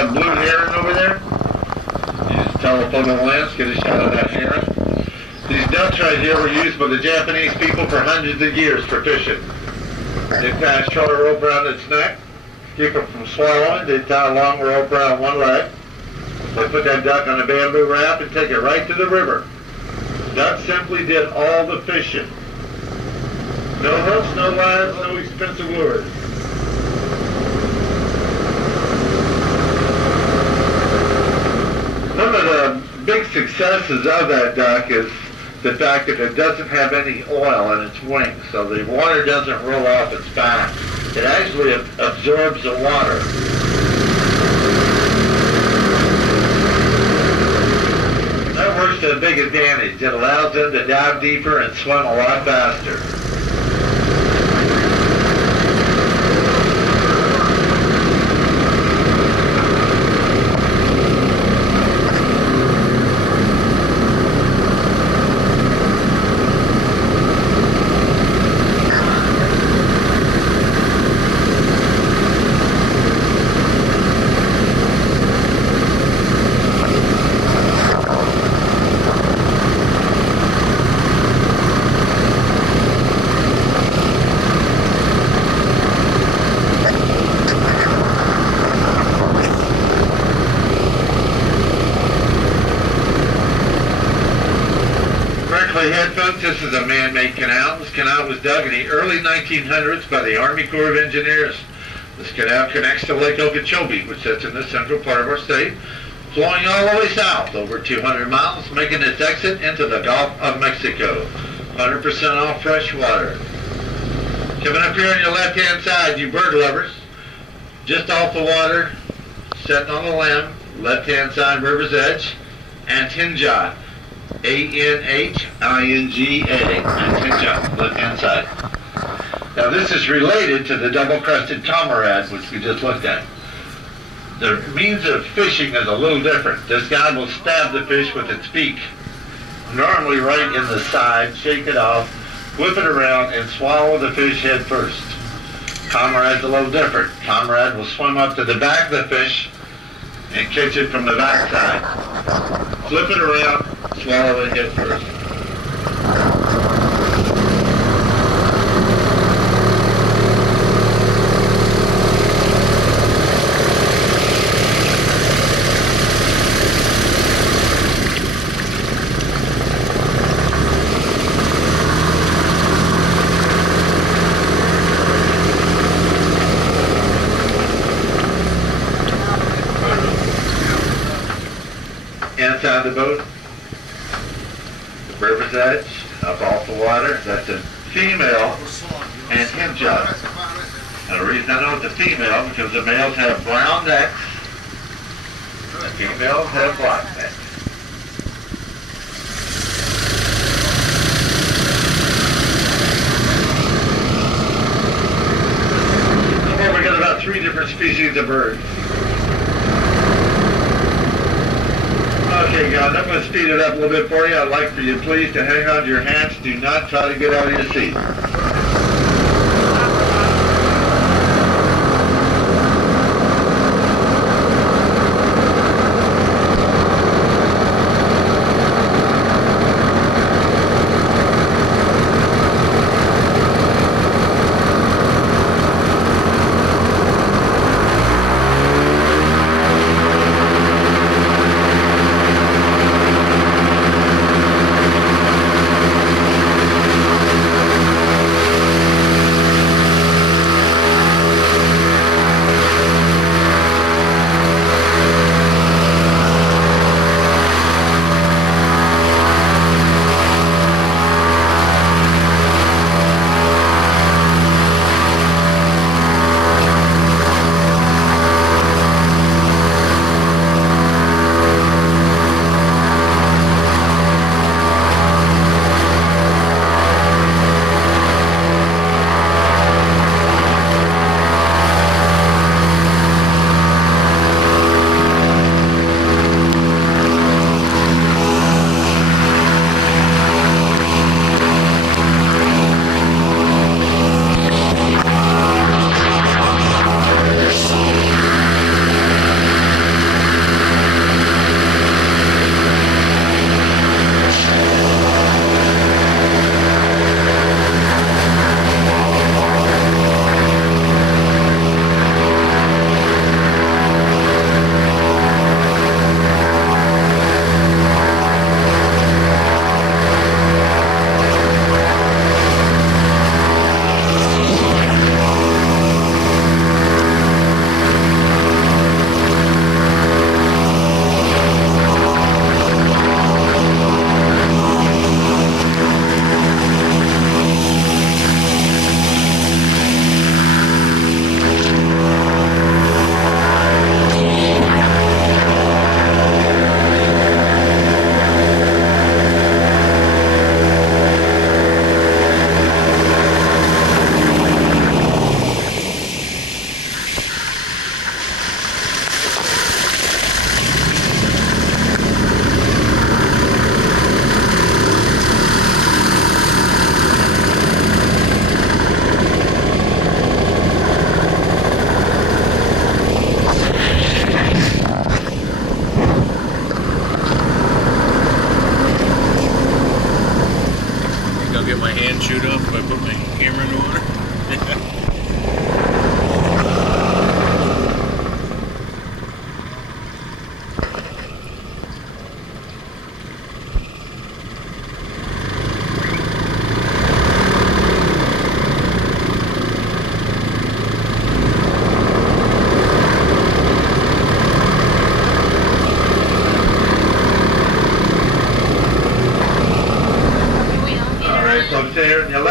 That blue heron over there. Use telephoto lens, get a shot of that heron. These ducks right here were used by the Japanese people for hundreds of years for fishing. They tie a short rope around its neck, keep it from swallowing. They tie a long rope around one leg. They put that duck on a bamboo raft and take it right to the river. Ducks simply did all the fishing. No hooks, no lines, no expensive lures. One of the big successes of that duck is the fact that it doesn't have any oil in its wings, so the water doesn't roll off its back. It actually absorbs the water. That works to a big advantage. It allows them to dive deeper and swim a lot faster. Headphones. This is a man-made canal. This canal was dug in the early 1900s by the Army Corps of Engineers. This canal connects to Lake Okeechobee, which sits in the central part of our state, flowing all the way south over 200 miles, making its exit into the Gulf of Mexico. 100% all fresh water. Coming up here on your left-hand side, you bird lovers, just off the water, sitting on the limb, left-hand side, river's edge, Antinga. A-N-H-I-N-G-A, Antinga, left-hand side. Now this is related to the double-crested comrade, which we just looked at. The means of fishing is a little different. This guy will stab the fish with its beak, normally right in the side, shake it off, whip it around, and swallow the fish head first. Comrade's a little different. Comrade will swim up to the back of the fish and catch it from the back side. Flip it around, swallow it head first. Inside the boat, the river's edge, up off the water, that's a female Antinga. And the reason I know it's a female, because the males have brown necks, and the females have black necks. Here we got about 3 different species of birds. Okay guys, I'm going to speed it up a little bit for you. I'd like for you please to hang on to your hats. Do not try to get out of your seat.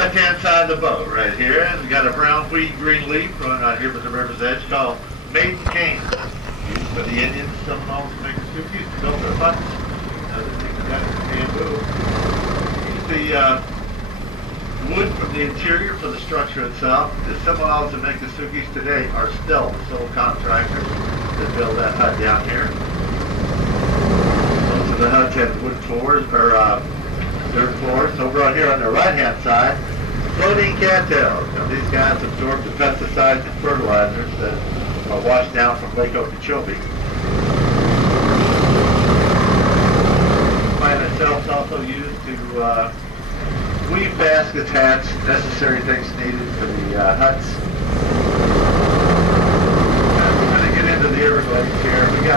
left-hand side of the boat right here, and we got a brown wheat green leaf growing out here by the river's edge called maiden cane. Used by the Indians, Seminoles to make suitcases to build their huts. Other things got bamboo. Use the wood from the interior for the structure itself. The Seminoles that make the suitcases today are still the sole contractors that build that hut down here. Most of the huts have wood floors or dirt floors. Over on here on the right-hand side, floating cattails. Now these guys absorb the pesticides and fertilizers that are washed down from Lake Okeechobee. The plant itself is also used to weave baskets, hats, necessary things needed for the huts. We're going to get into the Everglades here. We've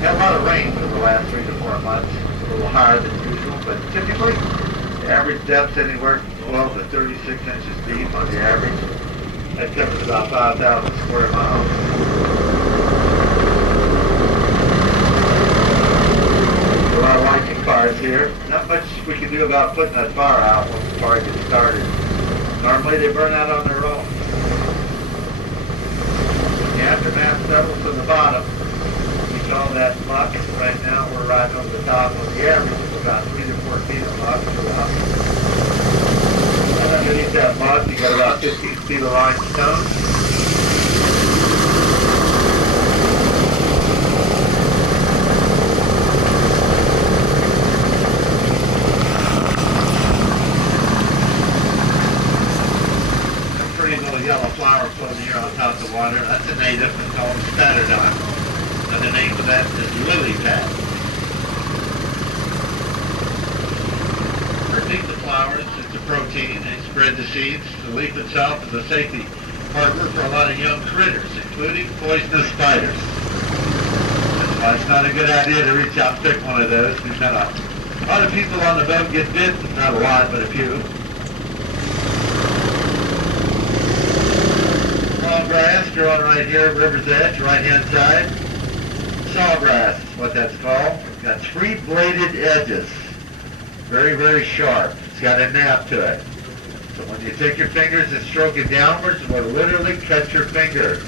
had a lot of rain for the last 3 to 4 months. It's a little higher than usual, but typically the average depth's anywhere from 12 to 36 inches deep on the average. That covers about 5,000 square miles. A lot of lighting cars here. Not much we can do about putting that fire out once the fire gets started. Normally they burn out on their own. When the aftermath settles to the bottom, we call that muck. Right now we're right over the top of the average of about 3 to 4 feet of muck throughout. And underneath that muck you got about 15 feet of limestone. Yellow flower floating here on top of the water. That's a native. It's called Spatodon. And the name of that is lily pad. Underneath the flowers, it's a protein. They spread the seeds. The leaf itself is a safety harbor for a lot of young critters, including poisonous spiders. That's why it's not a good idea to reach out and pick one of those. We've had a lot of people on the boat get bit. Not a lot, but a few. Sawgrass growing right here at River's Edge, right-hand side. Sawgrass is what that's called. It's got 3 bladed edges. Very, very sharp. It's got a nap to it. So when you take your fingers and stroke it downwards, it will literally cut your finger.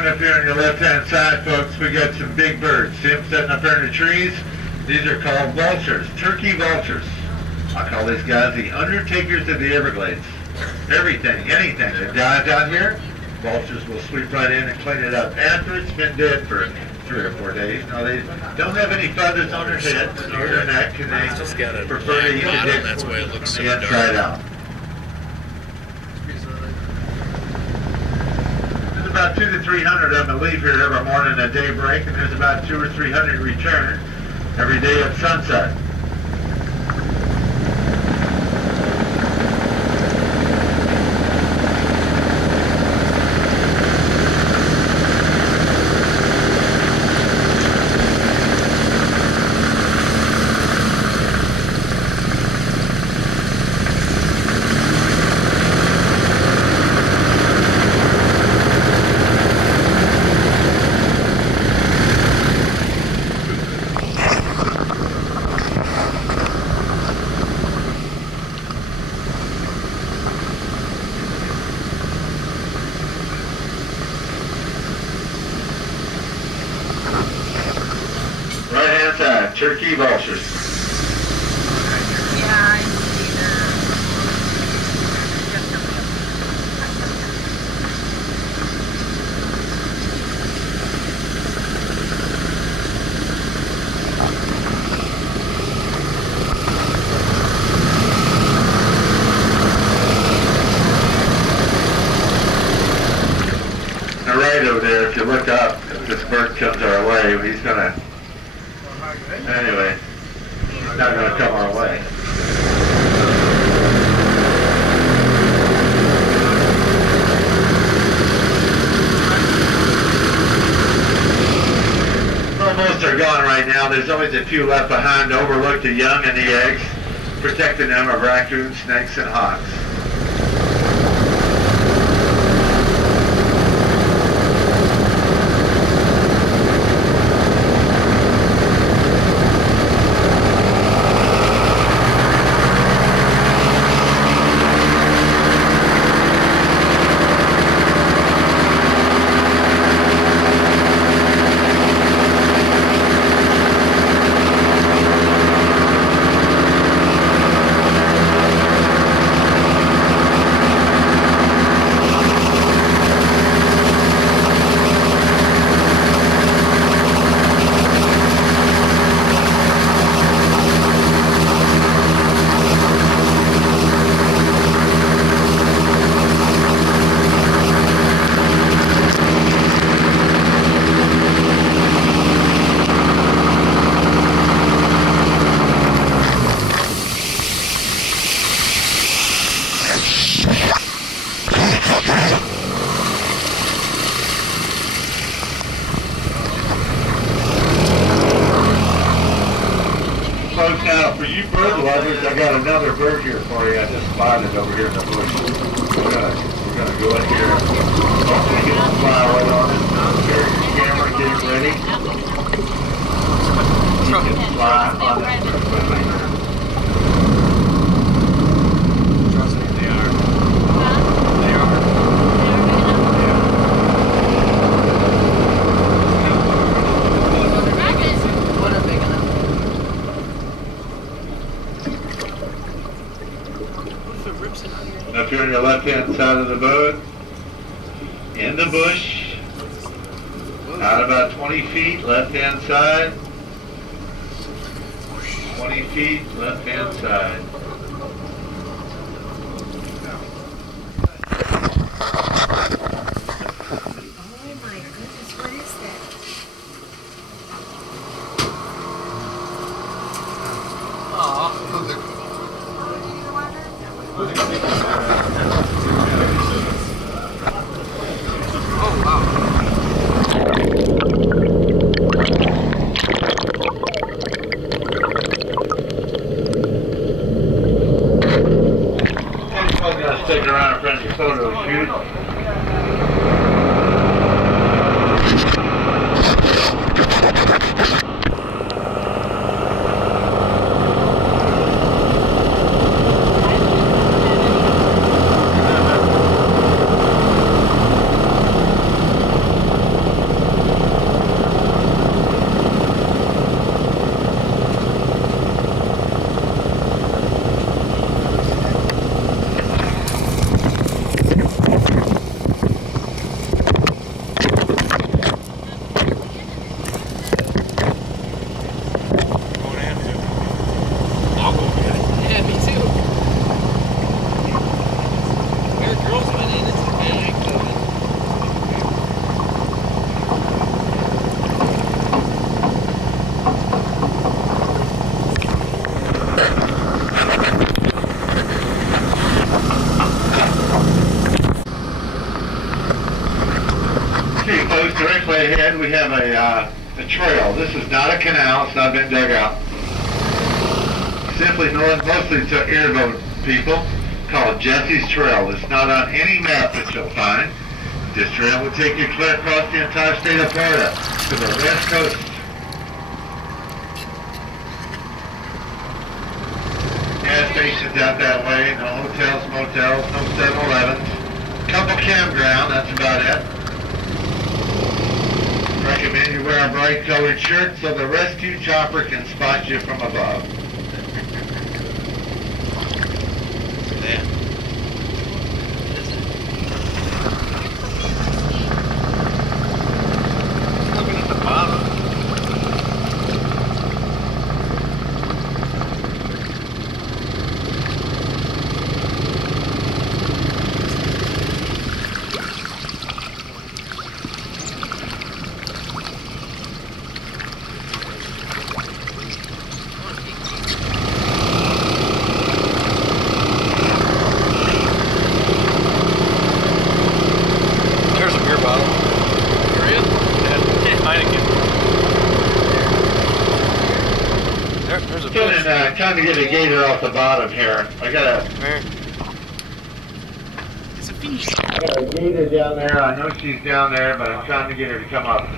Up here on your left-hand side, folks, we got some big birds. See them sitting up there in the trees? These are called vultures, turkey vultures. I call these guys the undertakers of the Everglades. Everything, anything that dies out here, vultures will sweep right in and clean it up after it's been dead for 3 or 4 days. Now, they don't have any feathers on their head or their neck, and they prefer to eat the dick that's why it looks so the inside out. About 200 to 300 of them leave here every morning at daybreak, and there's about 200 or 300 return every day at sunset. or key vultures. Yeah, I see that. Right over there, if you look up, if this bird comes our way, he's gonna, anyway, he's not gonna come our way. Well, most are gone right now. There's always a few left behind to overlook the young and the eggs, protecting them of raccoons, snakes, and hawks. Folks, now for you bird lovers, I got another bird here for you. I just spotted over here in the bush. We're gonna go in here. Hopefully get some flowers on it. Here, your camera, get it ready. You can fly on it quickly. Trust me, they are. They are. What a big enough. Up here on your left-hand side of the boat, in the bush, out about 20 feet, left-hand side, 20 feet, left-hand side. Oh my goodness, what is that? Oh, wow. I'm going to stick around in front of your photo shoot. Directly ahead we have a trail. This is not a canal, it's not been dug out. Simply known mostly to airboat people, called Jesse's Trail. It's not on any map that you'll find. This trail will take you clear across the entire state of Florida to the west coast. Gas stations out that way, no hotels, motels, no 7-Elevens. Couple campground, that's about it. Recommend you wear a bright colored shirt so the rescue chopper can spot you from above. Yeah. Looking at the bottom. There's a beer bottle. There is? Yeah, Heineken. There's a Getting, trying to get a gator off the bottom here. I got a It's a fish. gator down there. I know she's down there, but I'm trying to get her to come up.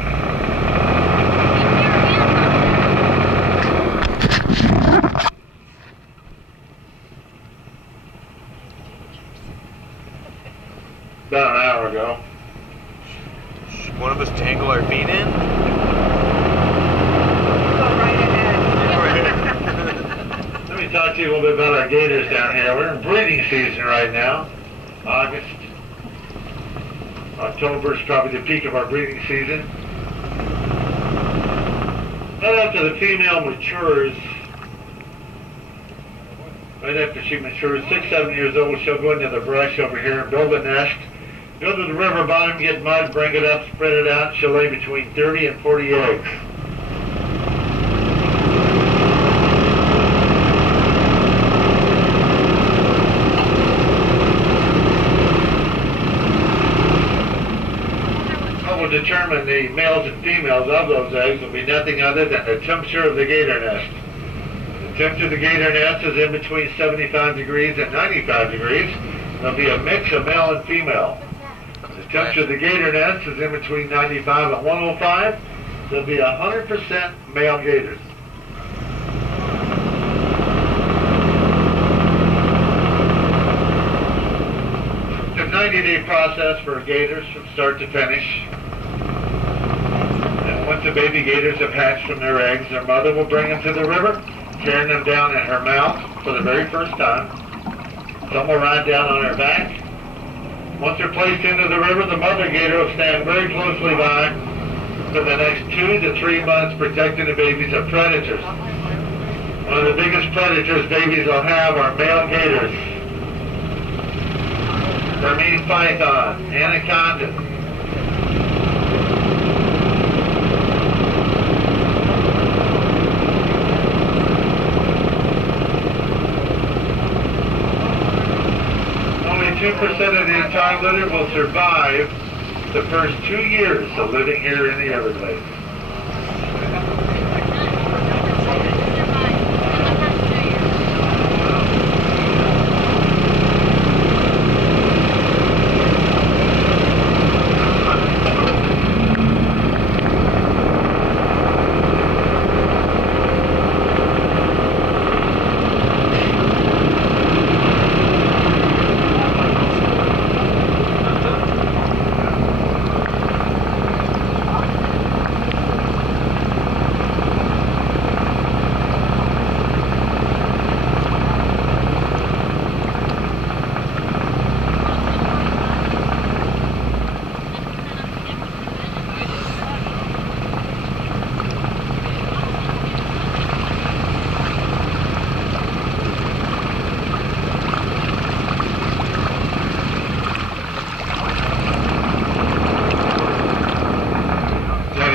About an hour ago. One of us tangle our feet in? Go right ahead. Let me talk to you a little bit about our gators down here. We're in breeding season right now. August. October is probably the peak of our breeding season. Right after the female matures, right after she matures, 6, 7 years old, she'll go into the brush over here and build a nest. Go to the river bottom, get mud, bring it up, spread it out. She'll lay between 30 and 40 eggs. What will determine the males and females of those eggs will be nothing other than the temperature of the gator nest. The temperature of the gator nest is in between 75 degrees and 95 degrees. There'll be a mix of male and female. The temperature of the gator nest is in between 95 and 105. There'll be 100% male gators. It's a 90-day process for gators from start to finish. And once the baby gators have hatched from their eggs, their mother will bring them to the river, carrying them down in her mouth for the very first time. Some will ride down on her back. Once they're placed into the river, the mother gator will stand very closely by for the next 2 to 3 months, protecting the babies of predators. One of the biggest predators babies will have are male gators. Burmese python, anaconda. Only 2% of the entire litter will survive the first 2 years of living here in the Everglades.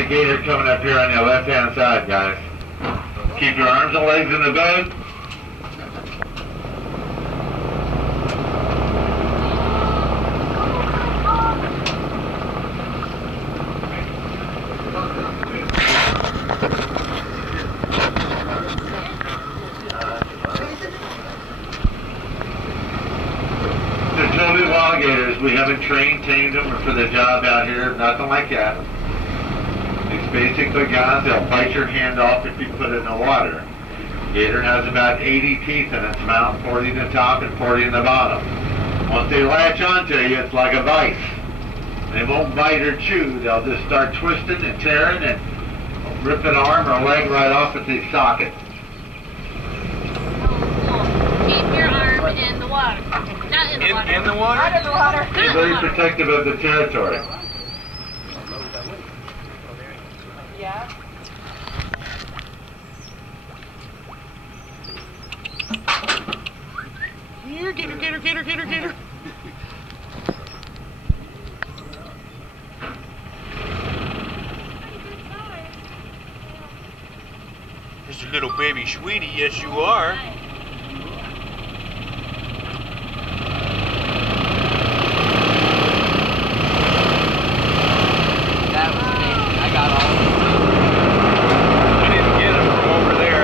Gator coming up here on your left-hand side, guys. Keep your arms and legs in the boat. They're totally wild gators. We haven't tamed them for the job out here, nothing like that. These basically guys, they'll bite your hand off if you put it in the water. Gator has about 80 teeth in its mouth, 40 in the top and 40 in the bottom. Once they latch onto you, it's like a vice. They won't bite or chew. They'll just start twisting and tearing and rip an arm or a leg right off at the socket. Keep your arm in the water. Not in the water. In the water? Out of the water. Be very protective of the territory. Yeah. Here, get her. There's a little baby sweetie, yes you are. That was amazing. I got all of them. I didn't get him from over there.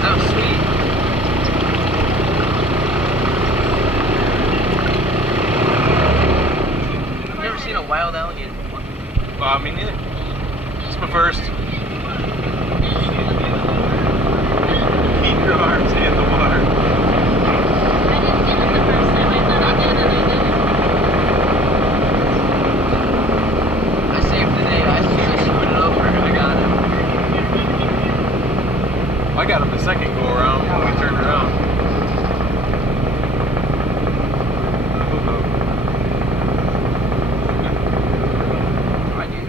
That was sweet. You ever seen a wild alligator before? Well, me neither. It's my first. Keep your arms in the water. I didn't get it the first time. I thought I did and I didn't. I saved the day. I scooted over and I got him. I got him the second go around when we turned around. I did it.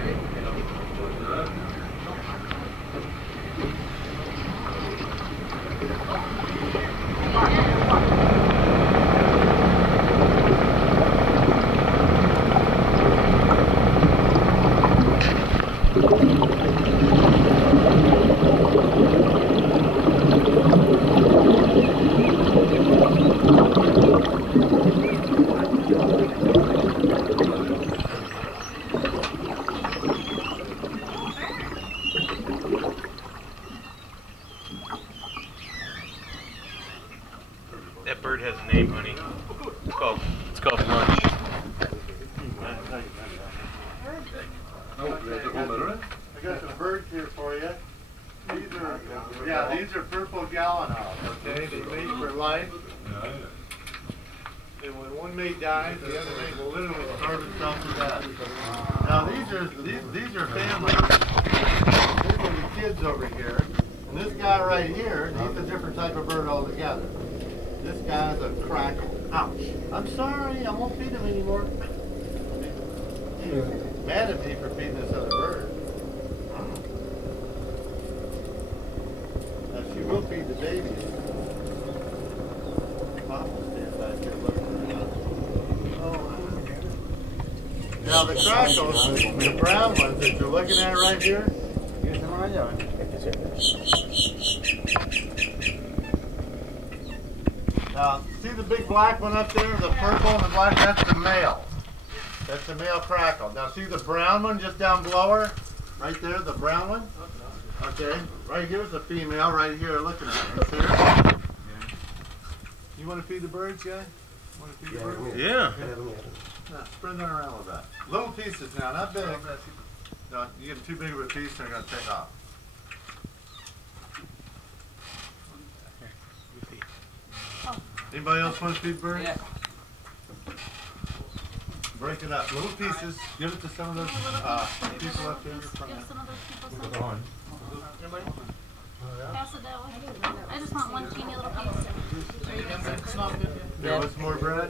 That bird has a name, honey. It's called lunch. I got some birds here for you. These are purple gallinaws, okay? They mate for life. And when one mate dies, the other mate will literally starve itself to death. Now these are families. These are the kids over here. And this guy right here, he's a different type of bird altogether. This guy's a crackle. Ouch. I'm sorry, I won't feed him anymore. He's mad at me for feeding this other bird. Now she will feed the babies. Pop will stand back here looking at it. Now the crackles, the brown ones that you're looking at right here, now, see the big black one up there, the purple and the black, that's the male. That's the male crackle. Now see the brown one just down below her? Right there, the brown one? Okay, right here's the female, right here looking at her. See her? You want to feed the birds, guy? Want to feed the birds? Yeah. Now, spread that around a little bit. Little pieces now, not big. No, you get too big of a piece, they're going to take off. Anybody else want to feed birds? Yeah. Break it up. Little pieces. Give it to some of those people up there in front. Give some of those people some. Pass it that way. I just want one teeny little piece. There you go. Yeah, what's more bread?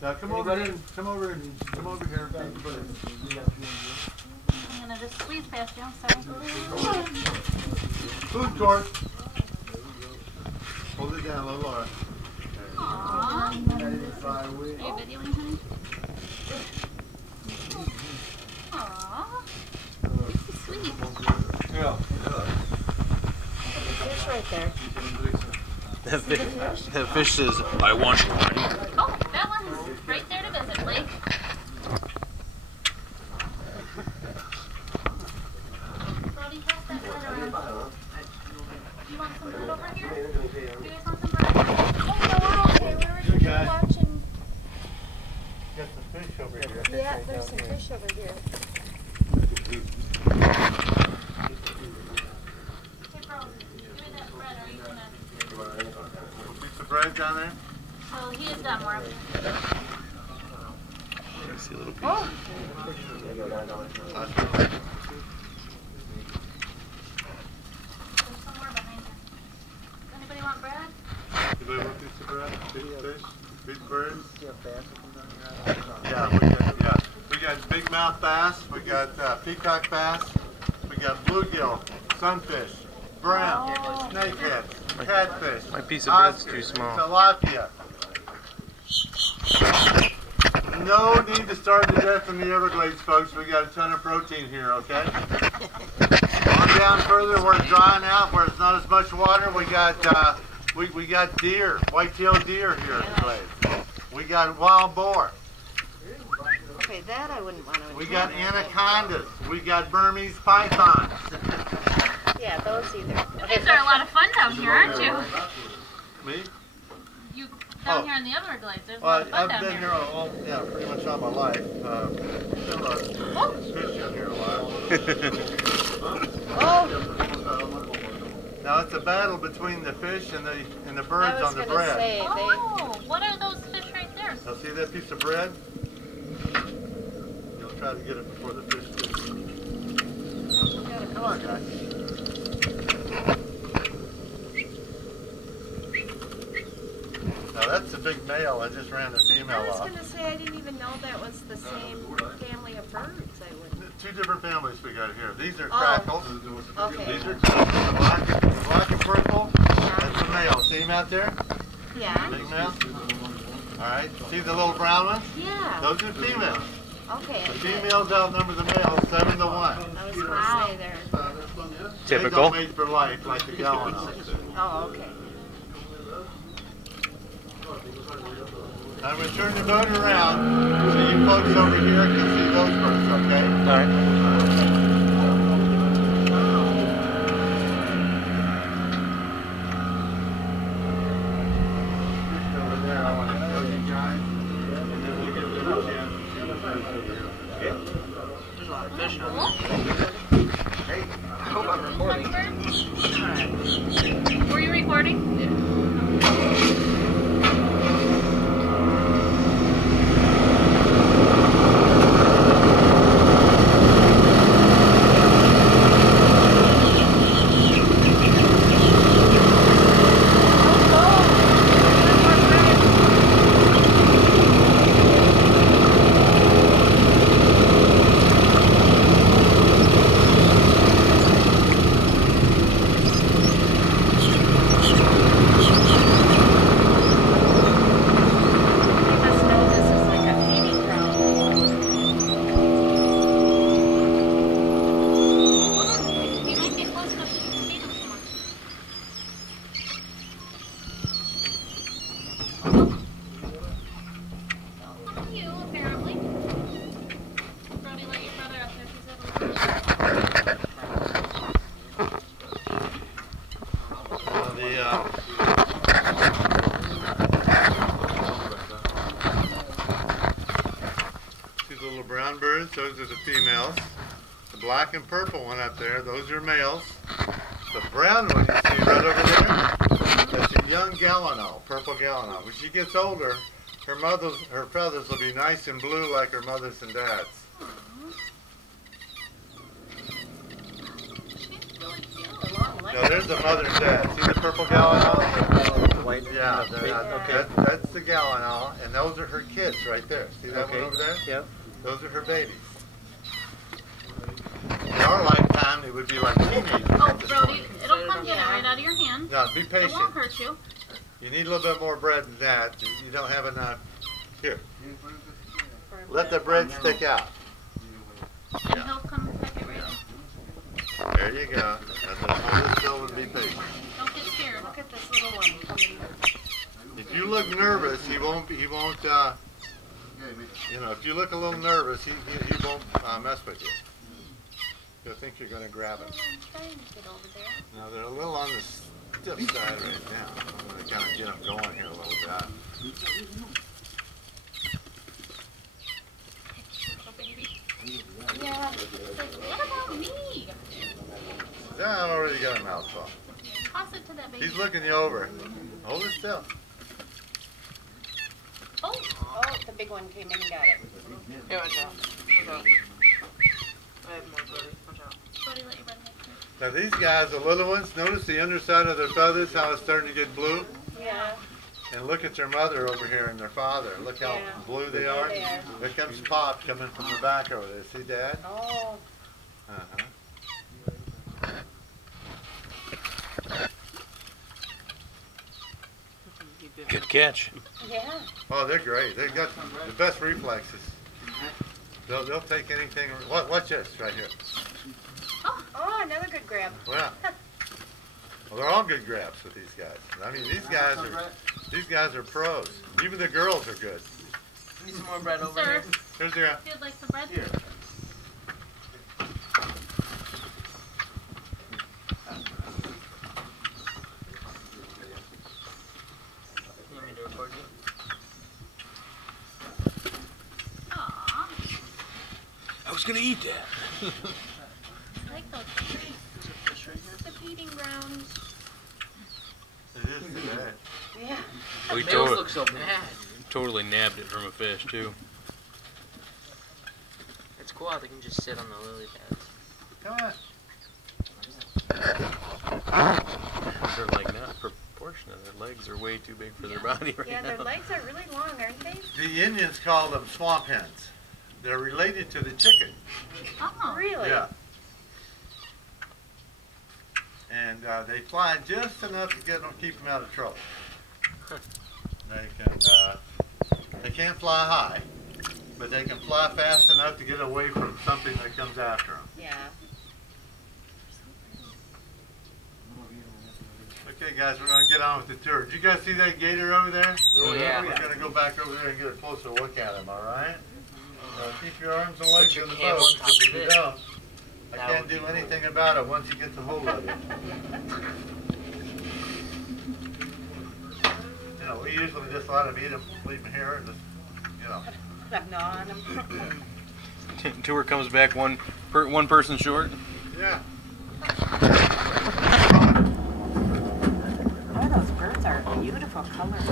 Now come over here. Come over here. Feed the birds. I'm gonna just squeeze past you. I'm sorry. Food court. Hold it down a little, Laura. Aww. Are you videoing, honey? Aww. Sweet. Yeah. Fish right there. That fish says, I want one. Oh, that one's right there to visit, Blake. Brody, pass that bread around. You want some bread over here? You guys want some bread? Oh, no, we're okay. We were Good guy. watching. Got some fish over here. Yeah, there's some fish over here. Hey, bro, give me that bread. Are you gonna Piece of bread down there? So he has got more of it. I see a little piece. Oh. There's some more behind there. Does anybody want bread? Anybody want a piece of bread? Big fish? Big birds? Yeah, bass will come down here. Yeah, we got big mouth bass, we got peacock bass, we got bluegill, sunfish, brown, snakehead, catfish, My piece of bread's oscar, too small. tilapia. No need to starve to death in the Everglades, folks. We got a ton of protein here, okay? On down further, where it's drying out, where it's not as much water, we got we got deer, white-tailed deer here in the Glades. We got wild boar. Okay, that I wouldn't want to. We got anacondas. We got Burmese pythons. Yeah, those either. You guys are a lot of fun down here, aren't you? Me? You down here in the Everglades. There's a lot Well, of fun I've down been here. here pretty much all my life. Still fish down here a while. Oh, Now it's a battle between the fish and the I birds was on the gonna bread. say Oh, what are those fish right there? Now see that piece of bread? You'll try to get it before the fish do. Come on, guys. Now that's a big male. I just ran the female I was off. gonna say I didn't even know that was the same family of birds. I would. Two different families we got here. These are Oh. crackles. Okay. These are the black and purple. That's the male. See him out there? Yeah. Big male. All right. See the little brown ones? Yeah. Those are females. Okay. The females outnumber the males 7 to 1. I was gonna say there. They Typical. don't mate for life like the gallon do. Oh, okay. I'm going to turn the boat around so you folks over here can see those birds, okay? All right. Over there, I want to show you guys. And then we'll get a little chance to see the birds over here. Okay? There's a lot of fish on Cool. Hey, I hope I'm recording. Were you recording? You must know this is like a feeding ground. You might be close enough to feed them some more. You, apparently. Brody, let your brother up there. He's at a little These little brown birds, those are the females. The black and purple one up there, those are males. The brown one you see right over there, that's a young gallinal, purple gallinal. When she gets older, her feathers will be nice and blue like her mother's and dad's. Now there's the mother and dad. See the purple gallinal? White. Yeah, Okay. that's the gallinal, and those are her kids right there. See that one over there? Yep. Those are her babies. In our lifetime, it would be like teenagers. Oh, at this Brody, point. it'll come get it right out of your hand. Now, be It patient. won't hurt you. You need a little bit more bread than that. You don't have enough. Here, let the bread stick out. And he'll come pick it right up. There you go. Now, just hold it still and be patient. Don't get scared. Look at this little one coming. If you look nervous, he won't, you know, if you look a little nervous, he won't mess with you. He'll think you're going to grab him. I'm trying to get over there. Now, they're a little on the stiff side right now. I'm going to kind of get them going here a little bit. Little baby. Yeah. It's like, what about me? I already got a mouthful. Toss it to that baby. He's looking you over. Hold it still. Oh, the big one came in and got it. Here, watch out. Watch out. I have more brother. Watch out. Brody, let your brother make it. Now these guys, the little ones, notice the underside of their feathers, how it's starting to get blue? Yeah. And look at their mother over here and their father. Look how Yeah. blue they are. They are. There comes Pop coming from the back over there. See Dad? Oh. Uh-huh. Good catch. Yeah. Oh, they're great. They've got the best reflexes. They'll take anything. Watch this right here. Oh, another good grab. Well, they're all good grabs with these guys. I mean, these guys are pros. Even the girls are good. Need some more bread over Sir, here. Here's your. if you'd like some bread. Here. You want me to record you? Aww. I was gonna eat that. I like those trees. The feeding ground. It is today. Yeah. We Nails look so bad. totally nabbed it from a fish too. It's cool how they can just sit on the lily pads. Come on. They're like not proportionate. Their legs are way too big for their body right Yeah, now. their legs are really long, aren't they? The Indians call them swamp hens. They're related to the chicken. Oh. Really? Yeah. And they fly just enough to keep them out of trouble. They can't fly high, but they can fly fast enough to get away from something that comes after them. Yeah. Okay, guys, we're going to get on with the tour. Did you guys see that gator over there? Oh, yeah. We're going to go back over there and get a closer look at him, all right? Keep your arms and legs your in the cam boat. on top If of you it. don't, I That can't would be do cool. anything about it once you get the hold of it. You know, we usually just let them eat them, leave them here, and just, you know. I'm gnawing them. Tour comes back one person short. Yeah. Oh, those birds are beautiful colors.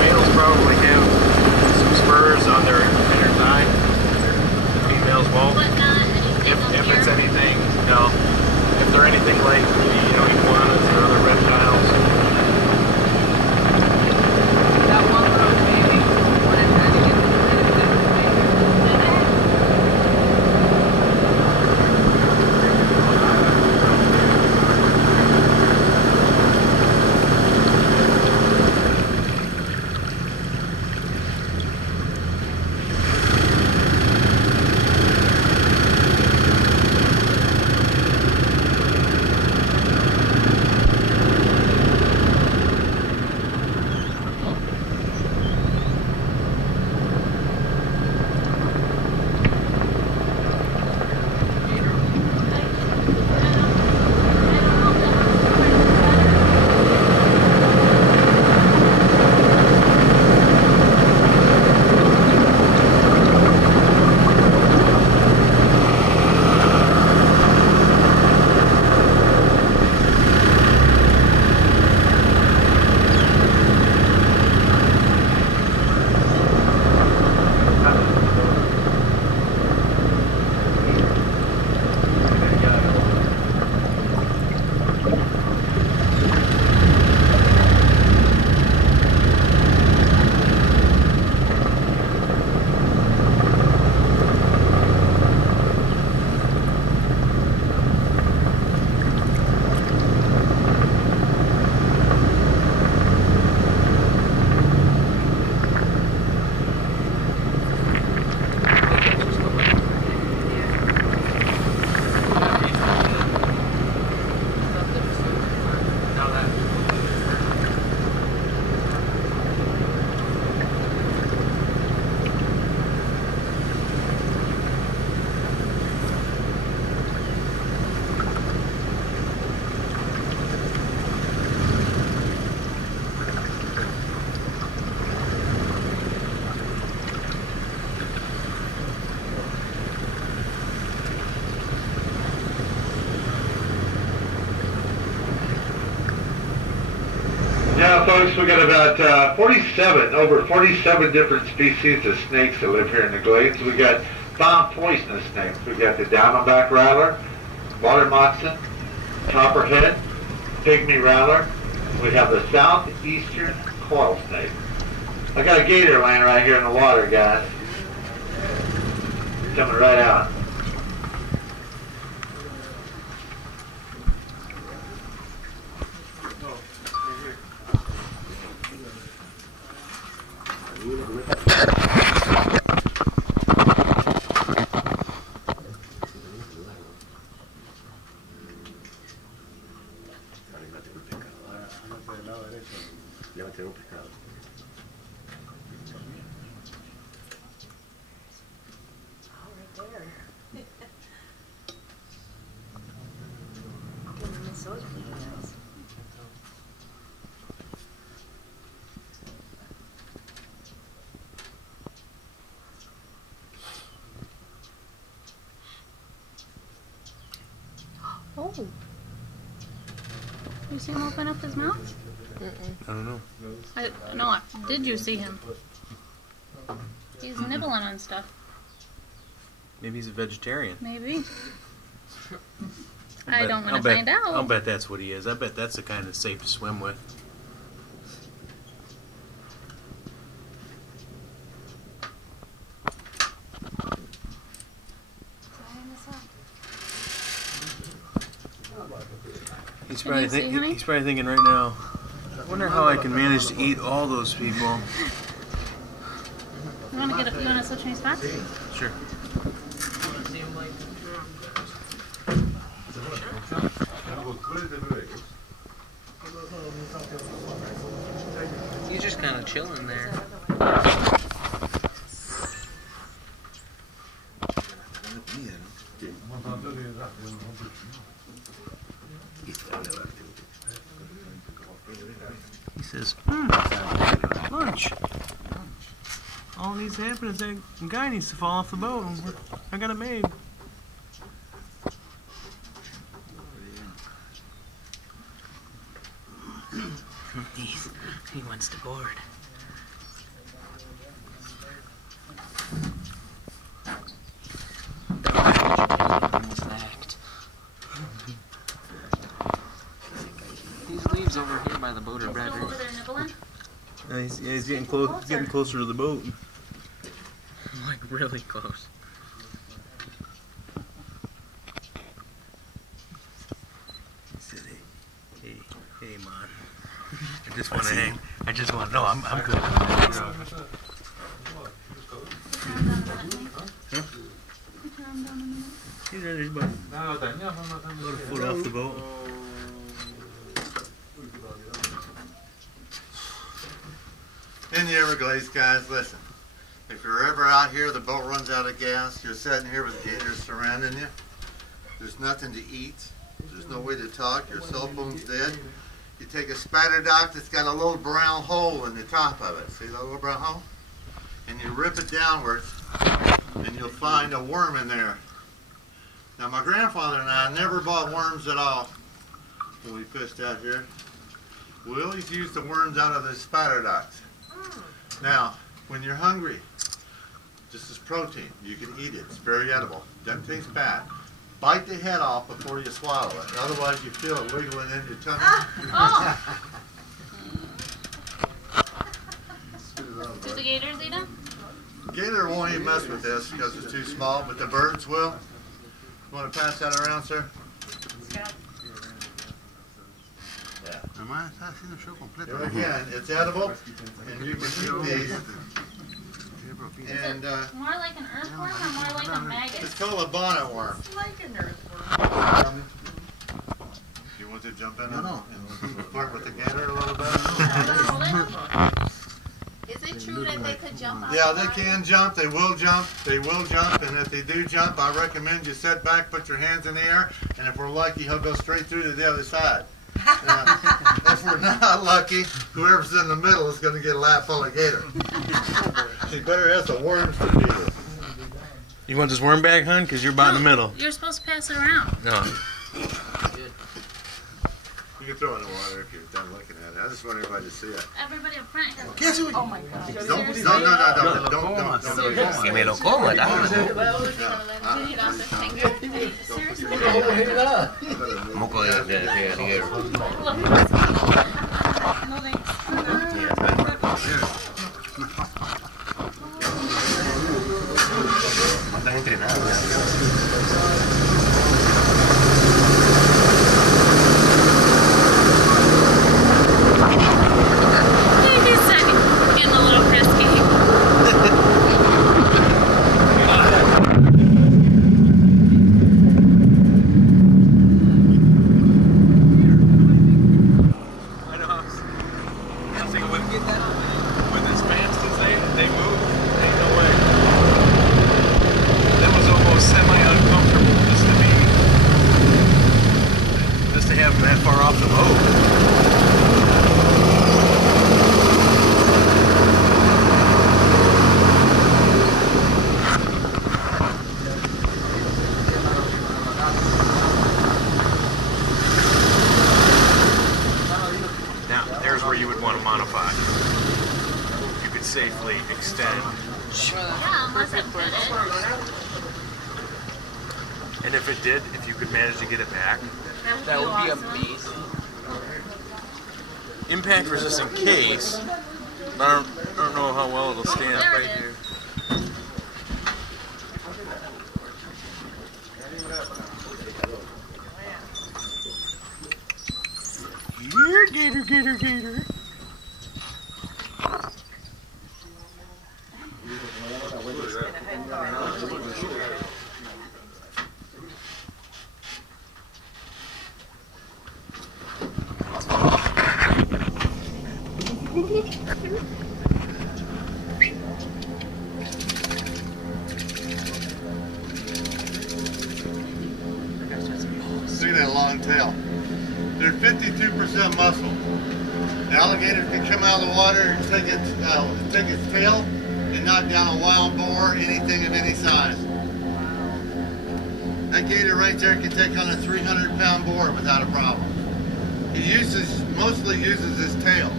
Males probably have some spurs on their inner thigh. Females won't. But not anything up If here. it's anything, no. If they're anything like iguanas or other reptiles. That one little baby, when it tried to get the Yeah, folks, we got about over 47 different species of snakes that live here in the glades. We got 5 poisonous snakes. We got the diamondback rattler, water moccasin, copperhead, pygmy rattler. We have the southeastern coil snake. I got a gator laying right here in the water, guys. Coming right out. Oh. You see him open up his mouth? I don't know. Did you see him? He's nibbling on stuff. Maybe he's a vegetarian. Maybe. I don't want to find out. I'll bet that's what he is. I bet that's the kind that's safe to swim with. He's probably thinking right now, I wonder how I can manage to eat all those people. You want to switch any spots? Sure. He's just kind of chilling there. He says, lunch. All that needs to happen is that guy needs to fall off the boat and I got it made. He wants to board. These leaves over here by the boat are better. Over there nibbling? He's getting close, getting closer to the boat. Like really close. He said, hey, man. I just want to hang. I just want to know. I'm good. Huh? He's right there. He's about a foot off the boat. In the Everglades, guys, listen. If you're ever out here, the boat runs out of gas, you're sitting here with gators surrounding you. There's nothing to eat. There's no way to talk. Your cell phone's dead. You take a spider dock that's got a little brown hole in the top of it. See that little brown hole? And you rip it downwards, and you'll find a worm in there. Now, my grandfather and I never bought worms at all when we fished out here. We always used the worms out of the spider docks. Now, when you're hungry, this is protein. You can eat it. It's very edible. Doesn't taste bad. Bite the head off before you swallow it. Otherwise, you feel it wiggling in your tummy. Do the gators eat them? Gator won't even mess with this because it's too small, but the birds will. You want to pass that around, sir? Here again, it's edible, and you can eat these. And More like an earthworm or more like a maggot? it's called a bonnet worm. It's like an earthworm. You want to jump in and flirt with the gator a little bit? Is it true that they could jump out? Yeah, they can jump. They will jump. They will jump. And if they do jump, I recommend you sit back, put your hands in the air, and if we're lucky, he'll go straight through to the other side. If we're not lucky, whoever's in the middle is going to get a lap full of gator. She better have some worms to feed her. You want this worm bag, hun? Because you're about in the middle. You're supposed to pass it around. No. You can throw it in the water if you're done looking at it. I just want everybody to see it. Everybody up front has. Guess who? Oh my God. Don't. Que me lo coma, dame. Did it off the finger? Moco de gariguero. No thanks. No estás entrenado. He's getting a little frisky. Safely extend. Yeah, unless it did it. And if it did, if you could manage to get it back, That would be awesome. amazing. impact resistant case. I don't know how well it'll stand There right it here. is. Here, gator, gator, gator. See that long tail. They're 52% muscle. The alligator can come out of the water and take its tail and knock down a wild boar, anything of any size. That gator right there can take on a 300-pound boar without a problem. He mostly uses his tail.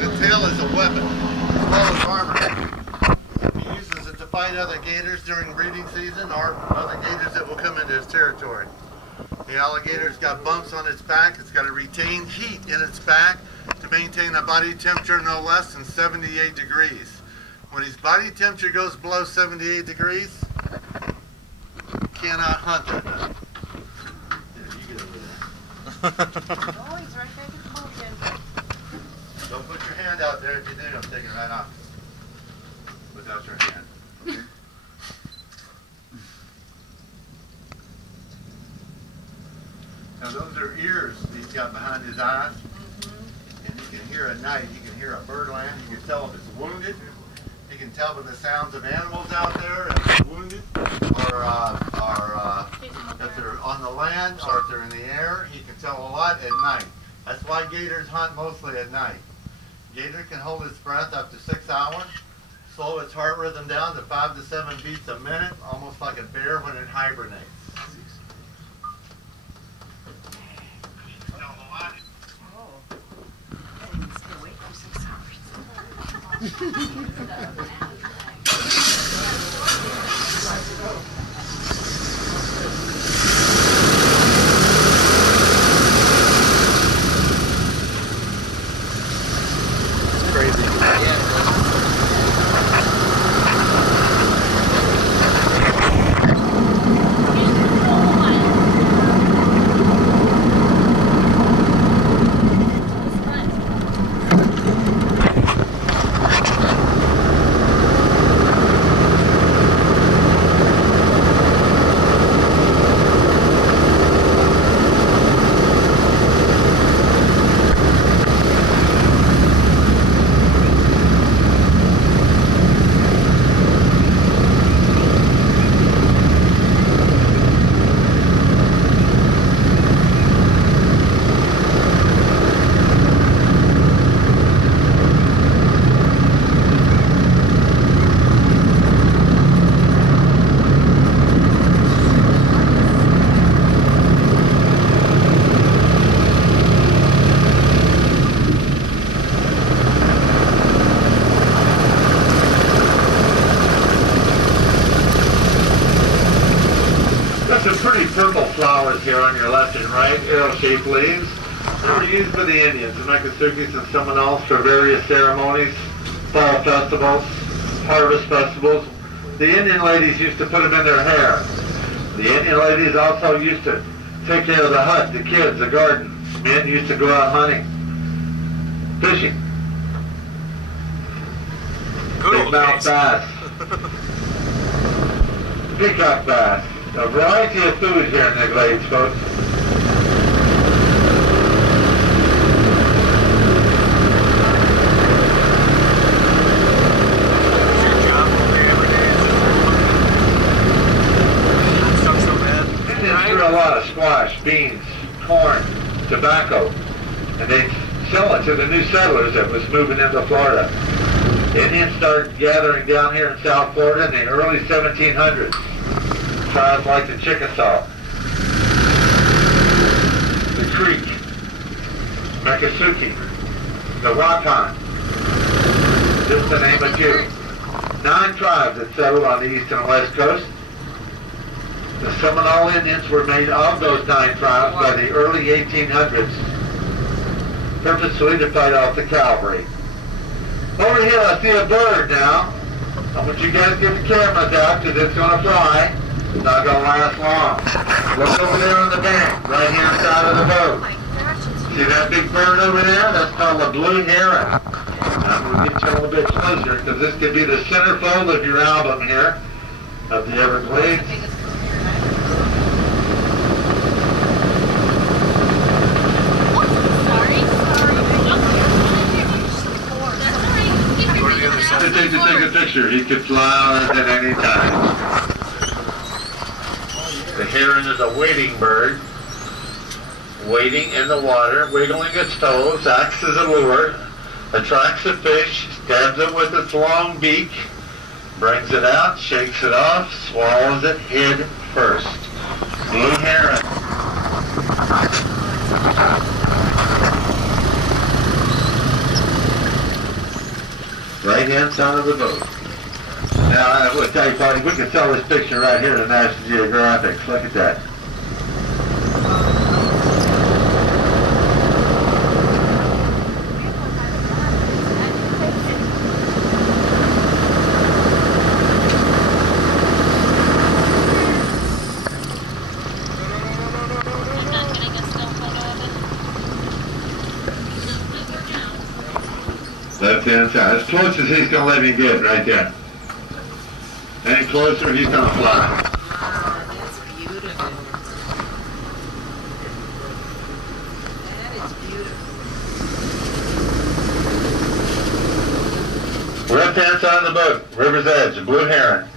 The tail is a weapon, as well as armor. He uses it to fight other gators during breeding season or other gators that will come into his territory. The alligator's got bumps on its back. It's got to retain heat in its back to maintain a body temperature no less than 78 degrees. When his body temperature goes below 78 degrees, you cannot hunt that night. Here, you get over there. Oh, he's right back at the bulkhead. Don't put your hand out there. If you do, I'm taking it right off. Without your hand. Okay? Now those are ears that he's got behind his eyes. And you can hear at night, you can hear a bird land. You can tell if it's wounded. You can tell by the sounds of animals out there if it's wounded or if they're on the land or if they're in the air. You can tell a lot at night. That's why gators hunt mostly at night. Gator can hold its breath up to 6 hours, slow its heart rhythm down to 5 to 7 beats a minute, almost like a bear when it hibernates. arrow-shaped leaves. They were used by the Indians, the Miccosukis and Seminoles, for various ceremonies, fall festivals, harvest festivals. The Indian ladies used to put them in their hair. The Indian ladies also used to take care of the hut, the kids, the garden. Men used to go out hunting, fishing. Good old Bigmouth days. bass, peacock bass, a variety of food here in the Glades, folks. Your job over here every day is sucks so bad. Indians grew a lot of squash, beans, corn, tobacco, and they sell it to the new settlers that was moving into Florida. The Indians started gathering down here in South Florida in the early 1700s. Tribes like the Chickasaw, the Creek, Miccosukee, the Waton, just to name a few. 9 tribes that settled on the east and west coast. The Seminole Indians were made of those 9 tribes by the early 1800s, purposely to fight off the cavalry. Over here I see a bird now. I want you guys to get the cameras out because it's going to fly. It's not going to last long. Look over there on the bank, right hand side of the Oh boat. my gosh, it's See that big bird over there? That's called a blue heron. I'm going to get you a little bit closer because this could be the centerfold of your album here of the Everglades. Go to the other side. To take a picture, he could fly on it at any time. The heron is a wading bird, wading in the water, wiggling its toes, acts as a lure, attracts a fish, stabs it with its long beak, brings it out, shakes it off, swallows it head first. Blue heron. Right hand side of the boat. Now, I will tell you, buddy, we can sell this picture right here to National Geographic. Look at that. I'm not getting a still photo of it. Left hand side. As close as he's going to let me get right there. Any closer, he's going to fly. Wow, that's beautiful. That is beautiful. Left hand side of the boat, river's edge, a blue heron.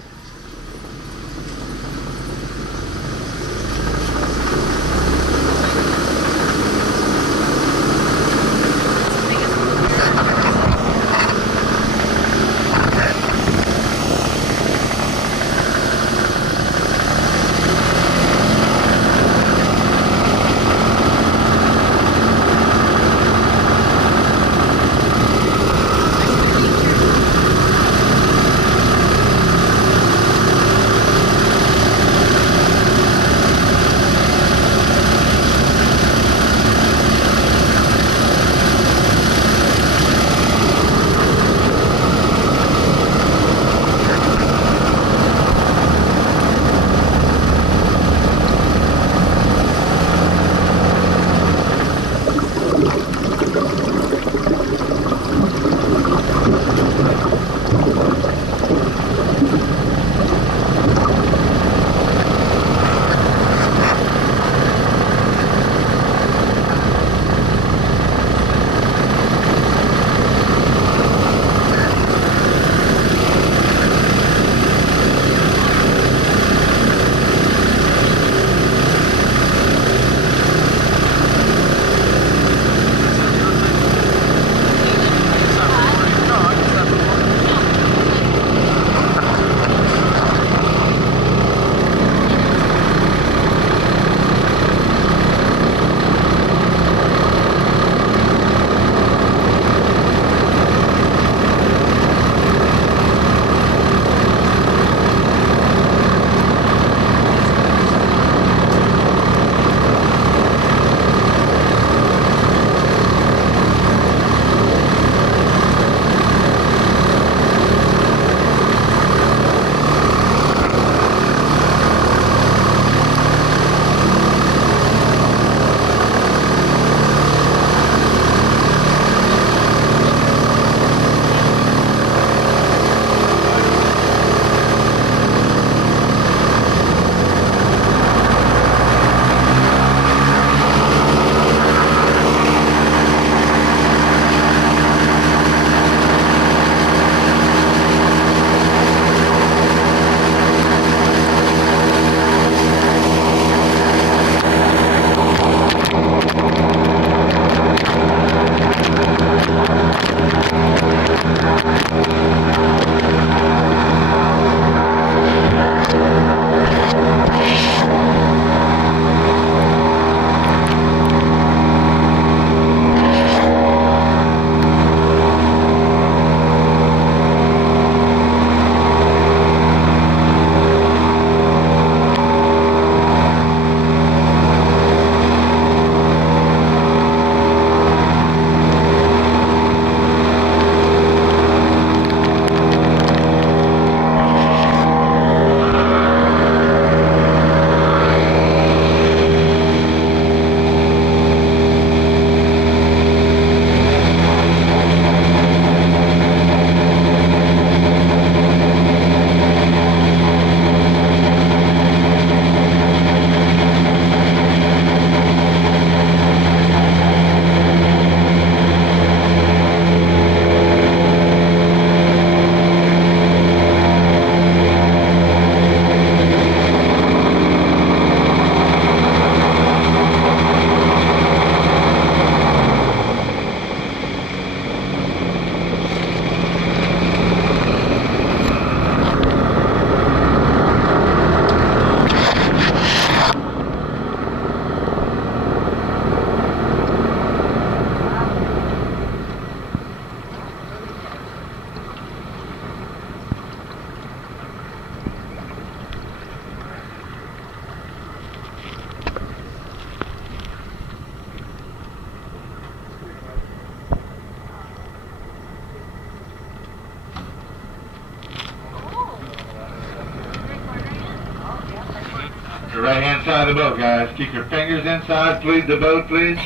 The right-hand side of the boat, guys. Keep your fingers inside, please, the boat, please.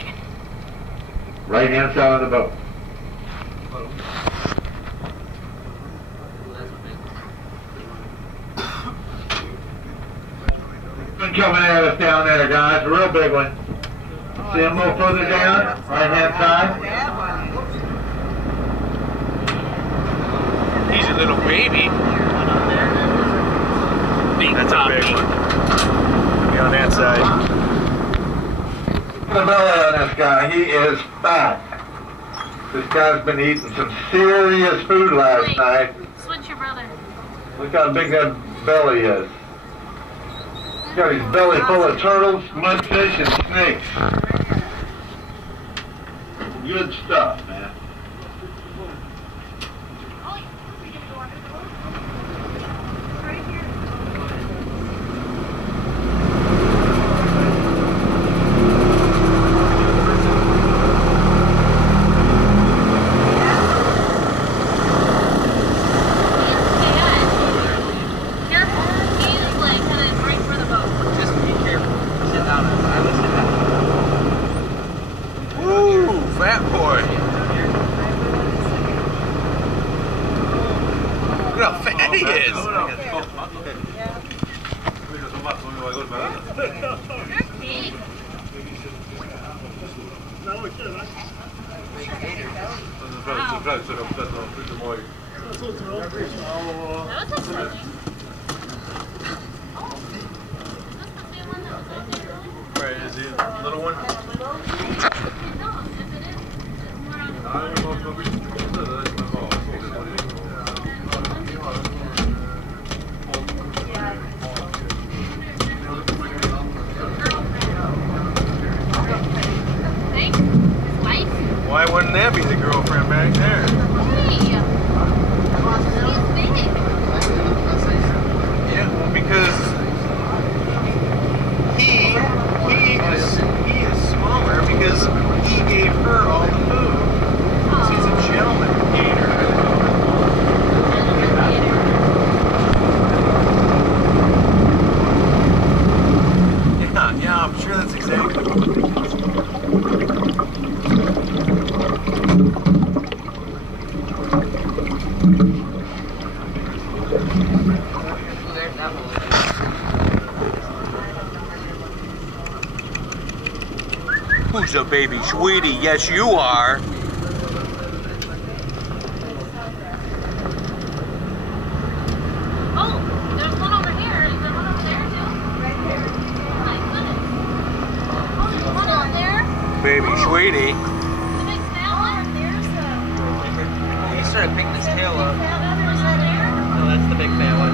Right-hand side of the boat. One coming at us down there, guys. A real big one. See him a little further down? Right-hand side. He's a little baby. That's a big one. Be on that side. The belly on this guy, he is fat. This guy's been eating some serious food last night. Switch your brother. Look how big that belly is. He's got his belly full of turtles, mudfish, and snakes. Good stuff, man. Just be careful. Sit down. I would sit down. Woo, fat boy. Look how fat he is. Right, is he a little one? Why wouldn't that be the girlfriend back there? Yeah, because he is smaller because he gave her all the food. He's a gentleman gator. Yeah, I'm sure that's exactly what it Who's a baby sweetie? Yes, you are. Oh, there's one over here. Is there one over there too? Right there. Oh my goodness. Oh, there's one out there. Baby sweetie. The big fat one. There's He started picking his tail up. one out there. No, that's the big fat one.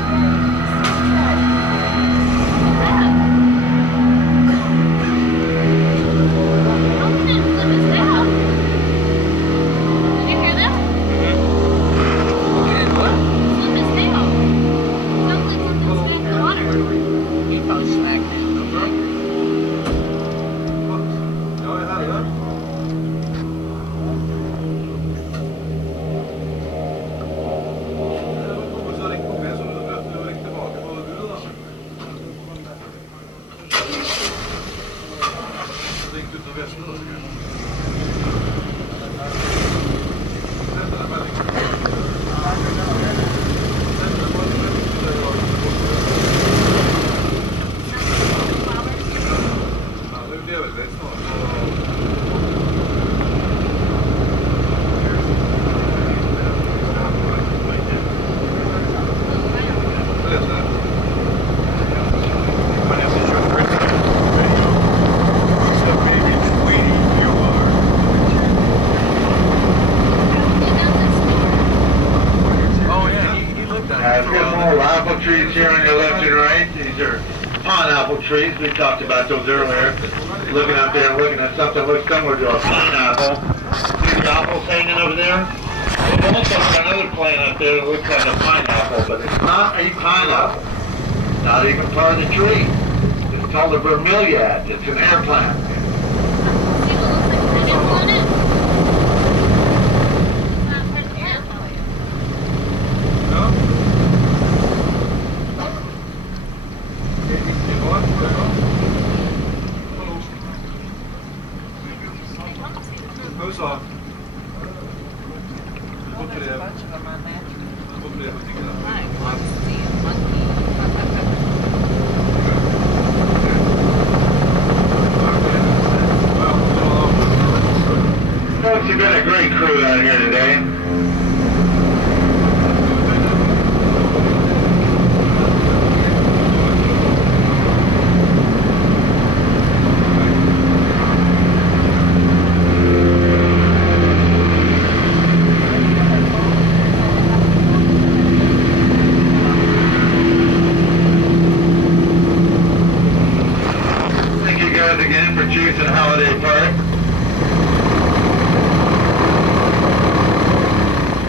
Trees here on your left and right. These are pineapple trees. We talked about those earlier. Looking up there, looking at something that looks similar to a pineapple. See the apples hanging over there? We've also got another plant up there that looks like a pineapple, but it's not a pineapple. Not even part of the tree. It's called a bromeliad. It's an air plant. See what looks like a pineapple on it? It's not part of the plant. No? Close off. Oh, there's a bunch of them on that. Hopefully everything is I want to see a monkey. Folks, you've been a great crew out here today. Thank you guys again for choosing Holiday Park.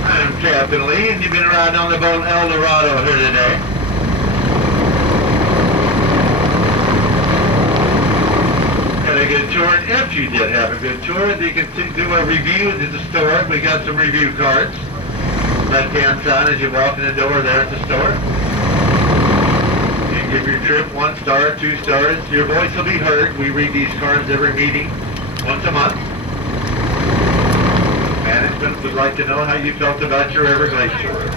I'm Captain Lee, and you've been riding on the boat El Dorado here today. Had a good tour, and if you did have a good tour, you can do a review at the store. We got some review cards. Left-hand side as you walk in the door there at the store. You can give your trip 1 star, 2 stars. Your voice will be heard. We read these cards every meeting once a month. Management would like to know how you felt about your Everglade tour.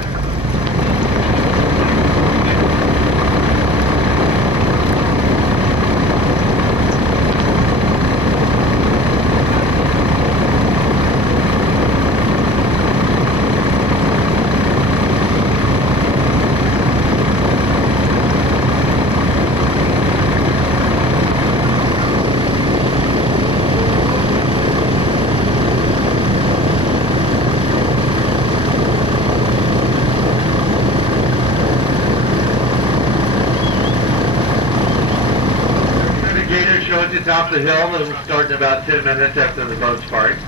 Showed you top of the hill. It will start in about 10 minutes after the boat's parked.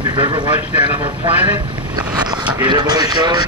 If you've ever watched Animal Planet, Gator Boy shows,